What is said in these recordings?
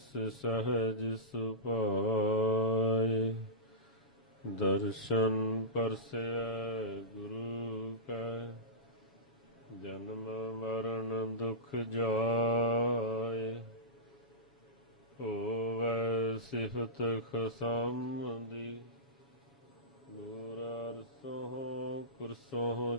ਸੀਸ ਸਹਜ ਸੁਭਾਏ, ਦਰਸ਼ਨ ਪਰਸੈ ਗੁਰੂ ਕੈ, ਜਨਮ ਮਰਨ ਦੁਖ ਜਾਏ। ਹੋਵੈ ਸਿਫਤ ਖਸਮ ਦੀ ਗੁਰ ਅਰਸੋਂ ਕੁਰਸੋਂ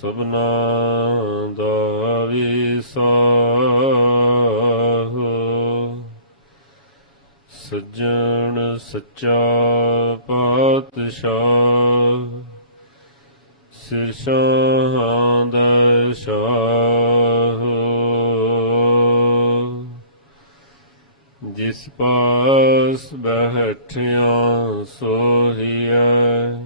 ਸਭਨਾ ਦਾ ਵਿਸਾਹ ਸੱਜਣ ਸੱਚਾ ਪਾਤਸ਼ਾਹ ਸਿਰ ਸ਼ਾਂਦ ਸ਼ਾਹ। ਜਿਸ ਪਾਸ ਬੈਠਿਆ ਸੋਹੀਐ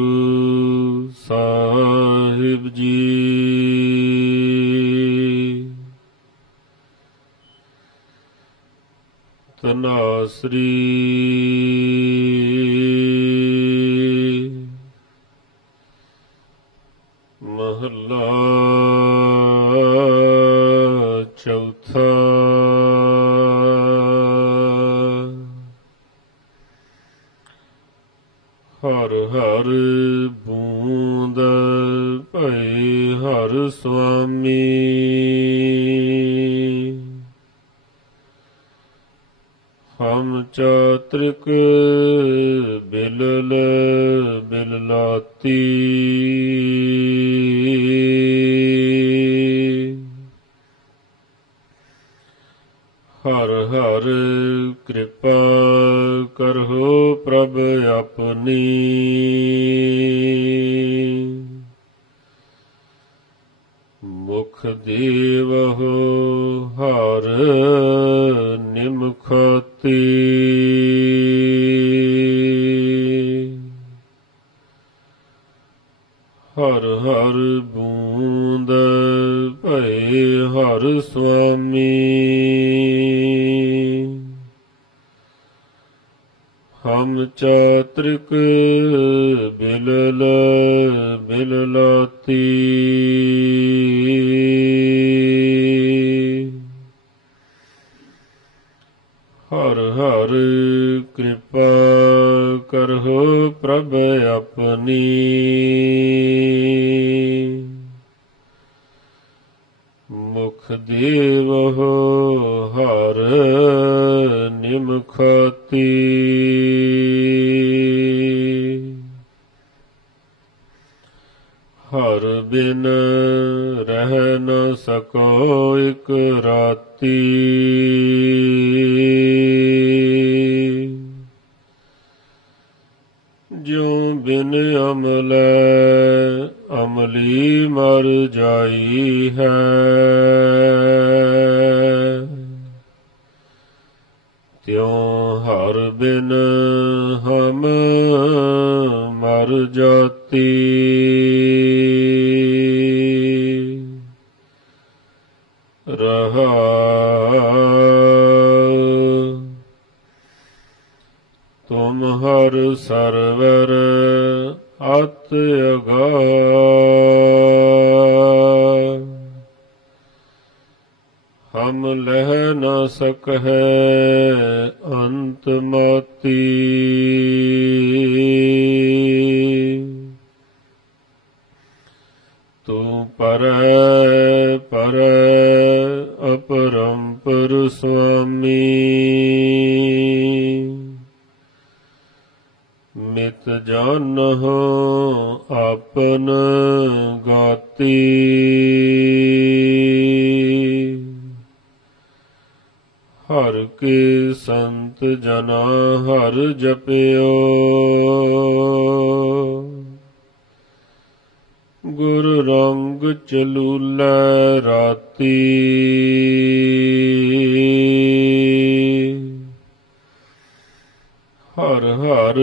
ਤਨਾਸਰੀ ਮਹੱਲਾ ਚੌਥਾ ਹਰ ਹਰ ਬੂੰਦ ਭਈ ਹਰ ਸੁਆਮੀ ਹਮ ਚਾਤ੍ਰਿਕ ਬਿਲਲ ਬਿਲਲਾਤੀ। ਹਰ ਹਰ ਕਿਰਪਾ ਕਰੋ ਪ੍ਰਭ ਆਪਣੀ। ਮੁਖ ਦੇਵਹੁ ਹਰ ਹਰ ਬੂੰਦ ਭਏ ਹਰ ਸੁਆਮੀ। ਹਮ ਚਾਤ੍ਰਿਕ ਬਿਲਲ ਬਿਲਲਾਤੀ ਹਰ ਹਰ ਕਿਰਪਾ ਕਰੋ ਪ੍ਰਭ ਆਪਣੀ। ਮੁਖ ਦੇਵਹੁ ਹਰ ਨਿਮਖਤੀ ਹਰ ਬਿਨ ਰਹਿ ਨ ਸਕੋ ਇਕ ਰਾਤੀ। ਜਿਉ ਬਿਨ ਅਮਲੈ ਅਮਲੀ ਮਰ ਜਾਈ ਹੈ। ਤਿਉ ਹਰ ਬਿਨ ਹਮ ਮਰ ਜਾਤੀ ਅਤ ਅਗਾ ਹਮ ਲਹਿ ਨ ਸਕਹਿ ਅੰਤ ਮਤੀ ਤੂੰ ਪਰੈ ਪਰੈ ਅਪਰੰਪਾਰ ਪਰ ਸੁਆਮੀ ਮਿਤ ਜਾਨਹੁ ਆਪਨ ਗਾਤੀ। ਹਰ ਕੇ ਸੰਤ ਜਨਾ ਹਰ ਜਪਿਓ। ਗੁਰ ਰੰਗ ਚਲੂਲੇ ਰਾਤੀ। ਹਰ ਹਰ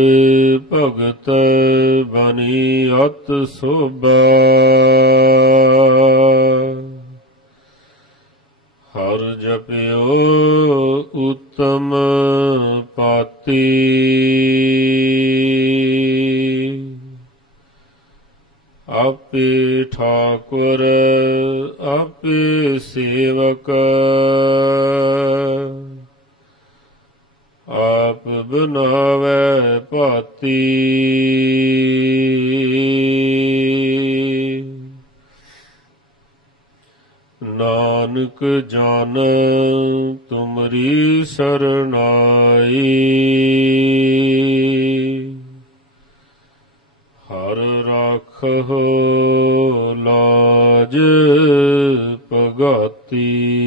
ਭਗਤ ਬਣੀ ਅਤ ਸੋਭਾ। ਹਰ ਜਪਿਓ ਉਤਮ ਪਾਤੀ। ਆਪੇ ਠਾਕੁਰ ਆਪੇ ਸੇਵਕ। ਬਨਾਵੇ ਭਾਤੀ ਨਾਨਕ ਜਾਨ ਤੁਮਰੀ ਸ਼ਰਨਾਈ ਹਰ ਰਾਖੋ ਲਾਜ ਭਗਤੀ।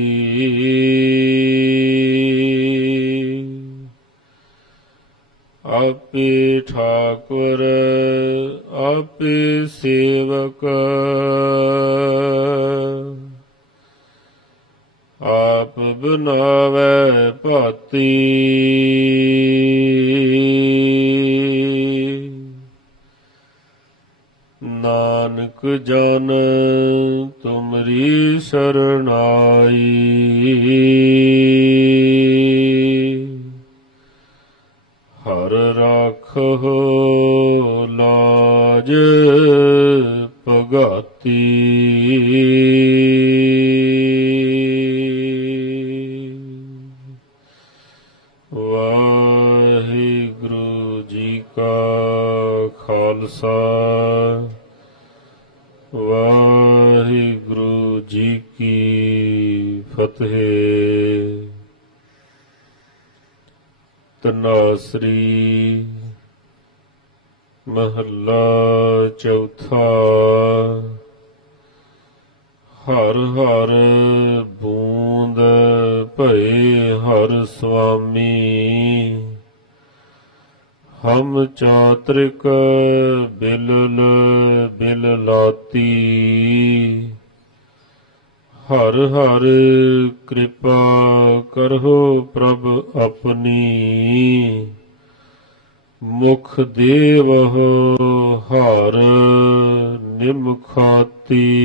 ਆਪੇ ਠਾਕੁਰ ਆਪੇ ਸੇਵਕ। ਆਪ ਬਨਾਵੇ ਭਾਤੀ। ਨਾਨਕ ਜਨ ਤੁਮਰੀ ਸਰਣਾਈ ਹਰ ਰਾਖੋ ਲਾਜ ਭਗਤੀ। ਵਾਹਿਗੁਰੂ ਜੀ ਕਾ ਖਾਲਸਾ। ਵਾਹਿਗੁਰੂ ਜੀ ਕੀ ਫਤਿਹ। ਤਨਾਸਰੀ ਮਹੱਲਾ ਚੌਥਾ। ਹਰ ਹਰ ਬੂੰਦ ਭਏ ਹਰ ਸੁਆਮੀ ਹਮ ਚਾਤ੍ਰਿਕ ਬਿਲਲ ਬਿਲ ਲਾਤੀ ਹਰ ਹਰ ਕਿਰਪਾ ਕਰਹੁ ਪ੍ਰਭ ਆਪਣੀ। ਮੁਖ ਦੇਵਹ ਹਰ ਨਿਮਖਾਤੀ।